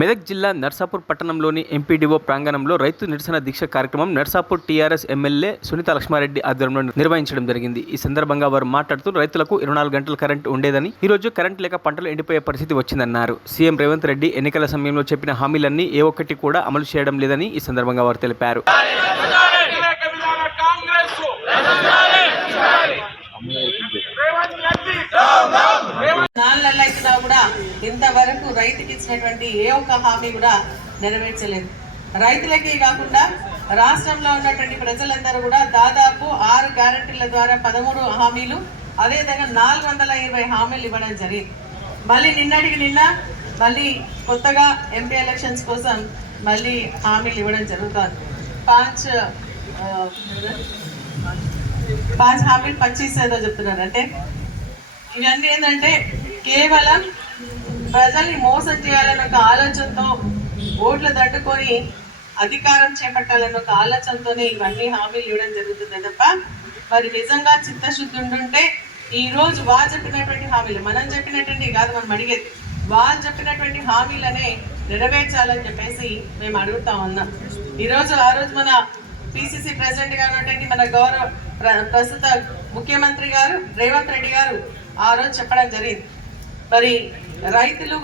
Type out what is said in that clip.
మెదక్ జిల్లా నర్సాపూర్ పట్టణంలోని ఎంపీడీఓ ప్రాంగణంలో రైతు నిరసన దీక్ష కార్యక్రమం నర్సాపూర్ టీఆర్ఎస్ ఎమ్మెల్యే సునీత లక్ష్మారెడ్డి ఆధ్వర్యంలో నిర్వహించడం జరిగింది. ఈ సందర్భంగా వారు మాట్లాడుతూ రైతులకు 24 గంటల కరెంట్ ఉండేదని, ఈ రోజు కరెంట్ లేక పంటలు ఎండిపోయే పరిస్థితి వచ్చిందన్నారు. సీఎం రేవంత్ రెడ్డి ఎన్నికల సమయంలో చెప్పిన హామీలన్నీ ఏ ఒక్కటి కూడా అమలు చేయడం లేదని ఈ సందర్భంగా వారు తెలిపారు. నాలుగైనా కూడా ఇంతవరకు రైతుకి ఇచ్చినటువంటి ఏ ఒక్క హామీ కూడా నెరవేర్చలేదు. రైతులకే కాకుండా రాష్ట్రంలో ఉన్నటువంటి ప్రజలందరూ కూడా దాదాపు 6 గ్యారెంటీల ద్వారా 13 హామీలు, అదేవిధంగా 420 హామీలు ఇవ్వడం జరిగింది. మళ్ళీ నిన్నటికి నిన్న మళ్ళీ కొత్తగా ఎంపీ ఎలక్షన్స్ కోసం మళ్ళీ హామీలు ఇవ్వడం జరుగుతుంది. 5 హామీలు 25 ఏదో చెప్తున్నారు. అంటే ఇవన్నీ ఏంటంటే కేవలం ప్రజల్ని మోసం చేయాలన్న ఒక ఆలోచనతో, ఓట్లు దండుకొని అధికారం చేపట్టాలన్న ఒక ఆలోచనతోనే ఇవన్నీ హామీలు ఇవ్వడం జరుగుతుంది తప్ప మరి నిజంగా చిత్తశుద్ధి ఉంటుంటే ఈ రోజు వాళ్ళు చెప్పినటువంటి హామీలు, మనం చెప్పినటువంటి కాదు, మనం అడిగేది వాళ్ళు చెప్పినటువంటి హామీలనే నెరవేర్చాలని చెప్పేసి మేము అడుగుతా ఉన్నాం. ఆ రోజు మన పిసిసి ప్రెసిడెంట్ గా ఉన్నటువంటి మన గౌరవ ప్రస్తుత ముఖ్యమంత్రి గారు రేవంత్ రెడ్డి గారు ఆ రోజు చెప్పడం జరిగింది. మరి రైతులు